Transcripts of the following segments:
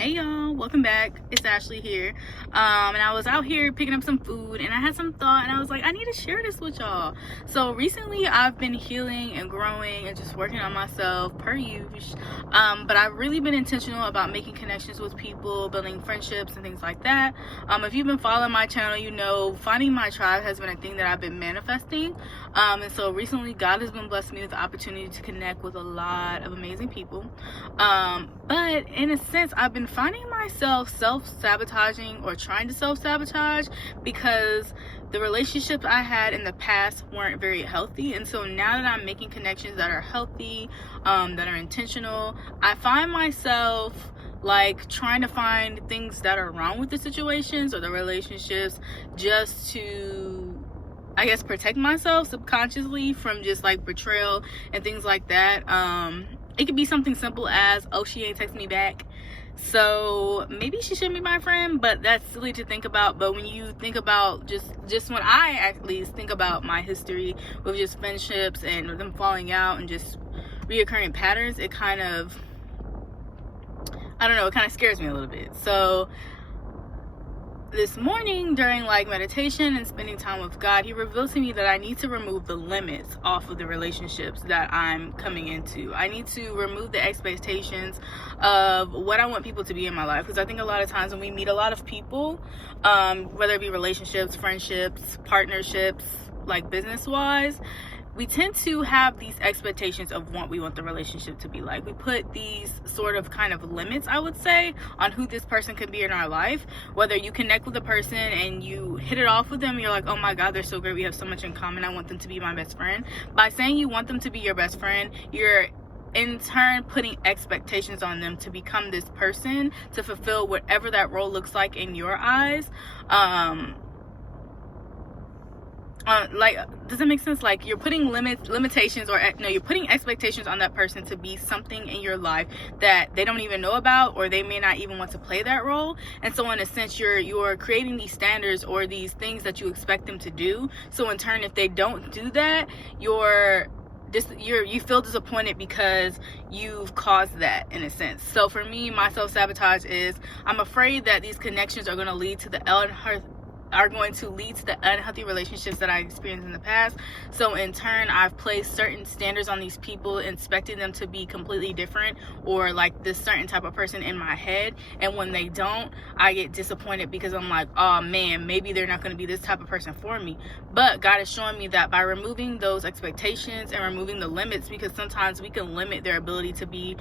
Hey y'all, welcome back. It's Ashley here. And I was out here picking up some food and I had some thought and I was like, I need to share this with y'all. So recently I've been healing and growing and just working on myself per usual. But I've really been intentional about making connections with people, building friendships and things like that. If you've been following my channel, you know finding my tribe has been a thing that I've been manifesting. And so recently God has been blessing me with the opportunity to connect with a lot of amazing people. But in a sense, I've been finding myself self-sabotaging or trying to self-sabotage because the relationships I had in the past weren't very healthy. And so now that I'm making connections that are healthy, that are intentional, I find myself like trying to find things that are wrong with the situations or the relationships just to, I guess, protect myself subconsciously from just like betrayal and things like that. It could be something simple as, oh, she ain't text me back, so maybe she shouldn't be my friend. But that's silly to think about. But when you think about just when I at least think about my history with just friendships and them falling out and just reoccurring patterns, it kind of, I don't know, it kind of scares me a little bit. So this morning during like meditation and spending time with God, he revealed to me that I need to remove the limits off of the relationships that I'm coming into. I need to remove the expectations of what I want people to be in my life, because I think a lot of times when we meet a lot of people, whether it be relationships, friendships, partnerships, like business wise, we tend to have these expectations of what we want the relationship to be like. We put these sort of kind of limits, I would say, on who this person could be in our life. Whether you connect with a person and you hit it off with them, you're like, oh my God, they're so great, we have so much in common, I want them to be my best friend. By saying you want them to be your best friend, you're in turn putting expectations on them to become this person, to fulfill whatever that role looks like in your eyes. Like, does that make sense? Like, you're putting limitations, or no, you're putting expectations on that person to be something in your life that they don't even know about, or they may not even want to play that role. And so in a sense, you're creating these standards or these things that you expect them to do. So in turn, if they don't do that, you feel disappointed because you've caused that, in a sense. So for me, my self-sabotage is, I'm afraid that these connections are going to lead to the unhealthy relationships that I experienced in the past. So in turn, I've placed certain standards on these people, expecting them to be completely different or like this certain type of person in my head. And when they don't, I get disappointed because I'm like, oh man, maybe they're not going to be this type of person for me. But God is showing me that by removing those expectations and removing the limits, because sometimes we can limit their ability to be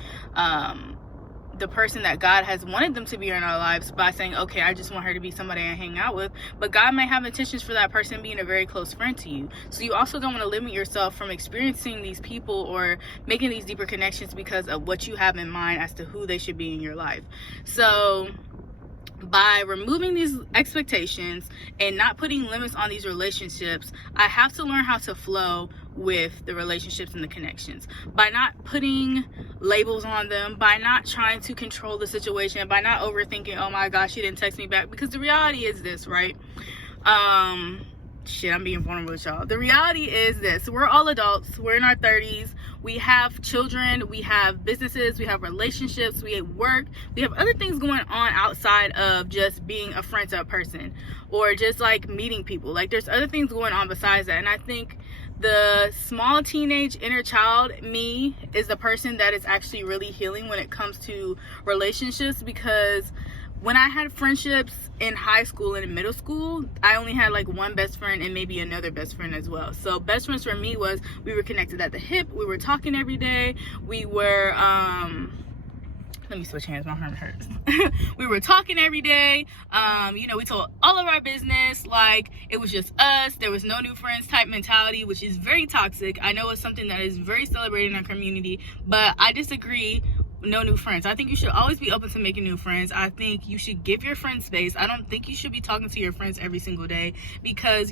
the person that God has wanted them to be in our lives by saying, okay, I just want her to be somebody I hang out with. But God may have intentions for that person being a very close friend to you. So you also don't want to limit yourself from experiencing these people or making these deeper connections because of what you have in mind as to who they should be in your life. So by removing these expectations and not putting limits on these relationships, I have to learn how to flow with the relationships and the connections. By not putting labels on them, by not trying to control the situation, by not overthinking, oh my gosh, she didn't text me back. Because the reality is this, right? I'm being vulnerable with y'all. The reality is this: we're all adults, we're in our 30s, we have children, we have businesses, we have relationships, we work, we have other things going on outside of just being a friend to a person or just like meeting people. Like, there's other things going on besides that. And I think the small teenage inner child me is the person that is actually really healing when it comes to relationships, because when I had friendships in high school and in middle school, I only had like one best friend and maybe another best friend as well. So best friends for me was, we were connected at the hip, we were talking every day, we were let me switch hands, my arm hurts. We were talking every day. We told all of our business, like it was just us. There was no new friends type mentality, which is very toxic. I know it's something that is very celebrated in our community, but I disagree. No new friends. I think you should always be open to making new friends. I think you should give your friends space. I don't think you should be talking to your friends every single day, because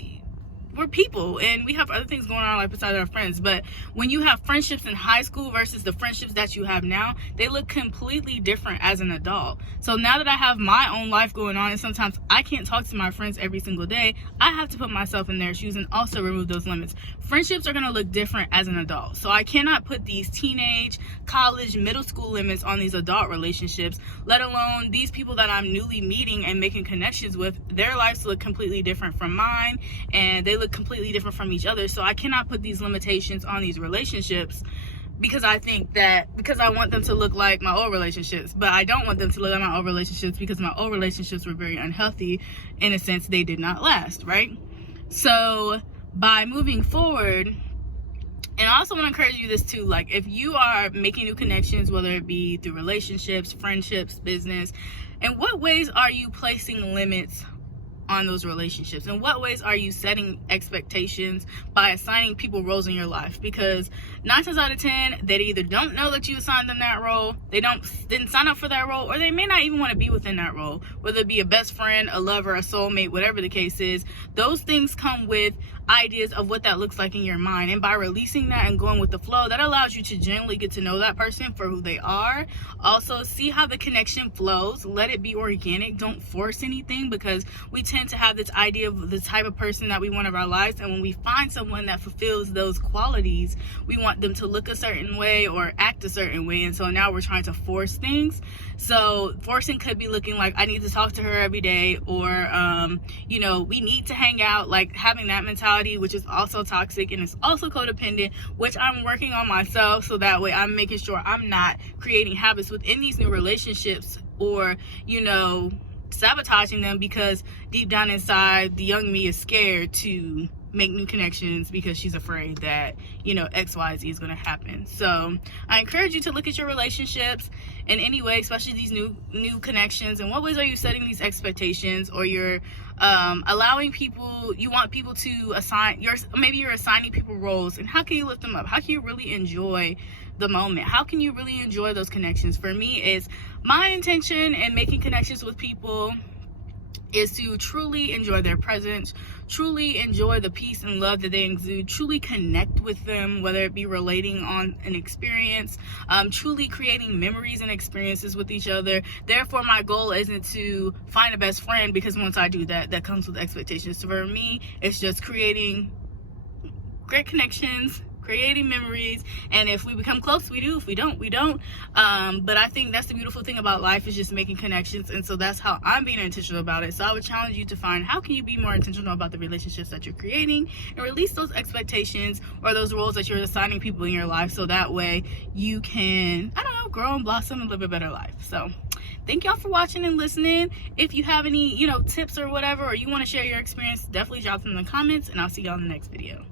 we're people and we have other things going on in our life besides our friends. But when you have friendships in high school versus the friendships that you have now, they look completely different as an adult. So now that I have my own life going on, and sometimes I can't talk to my friends every single day, I have to put myself in their shoes and also remove those limits. Friendships are going to look different as an adult. So I cannot put these teenage, college, middle school limits on these adult relationships, let alone these people that I'm newly meeting and making connections with. Their lives look completely different from mine, and they look completely different from each other. So I cannot put these limitations on these relationships because I think that because I want them to look like my old relationships. But I don't want them to look like my old relationships because my old relationships were very unhealthy. In a sense, they did not last, right? So by moving forward, and I also want to encourage you this too, like if you are making new connections, whether it be through relationships, friendships, business, in what ways are you placing limits on those relationships? In what ways are you setting expectations by assigning people roles in your life? Because 9 times out of 10, they either don't know that you assigned them that role, didn't sign up for that role, or they may not even want to be within that role, whether it be a best friend, a lover, a soulmate, whatever the case is. Those things come with ideas of what that looks like in your mind, and by releasing that and going with the flow, that allows you to genuinely get to know that person for who they are. Also, see how the connection flows. Let it be organic. Don't force anything, because we tend to have this idea of the type of person that we want of our lives, and when we find someone that fulfills those qualities, we want them to look a certain way or act a certain way, and so now we're trying to force things. So forcing could be looking like I need to talk to her every day, or we need to hang out, like having that mentality, which is also toxic and it's also codependent, which I'm working on myself, so that way I'm making sure I'm not creating habits within these new relationships or sabotaging them, because deep down inside the young me is scared to make new connections because she's afraid that XYZ is going to happen. So I encourage you to look at your relationships in any way, especially these new connections, and what ways are you setting these expectations, or you're allowing people, you want people to assign, maybe you're assigning people roles, and how can you lift them up? How can you really enjoy the moment? How can you really enjoy those connections? For me, is my intention in making connections with people is to truly enjoy their presence, truly enjoy the peace and love that they exude, truly connect with them, whether it be relating on an experience, truly creating memories and experiences with each other. Therefore, my goal isn't to find a best friend, because once I do that, that comes with expectations. So for me, it's just creating great connections, creating memories, and if we become close, we do. If we don't, we don't. But I think that's the beautiful thing about life, is just making connections, and so that's how I'm being intentional about it. So I would challenge you to find, how can you be more intentional about the relationships that you're creating, and release those expectations or those roles that you're assigning people in your life, so that way you can, grow and blossom and live a better life. So thank y'all for watching and listening. If you have any tips or whatever, or you want to share your experience, definitely drop them in the comments, and I'll see y'all in the next video.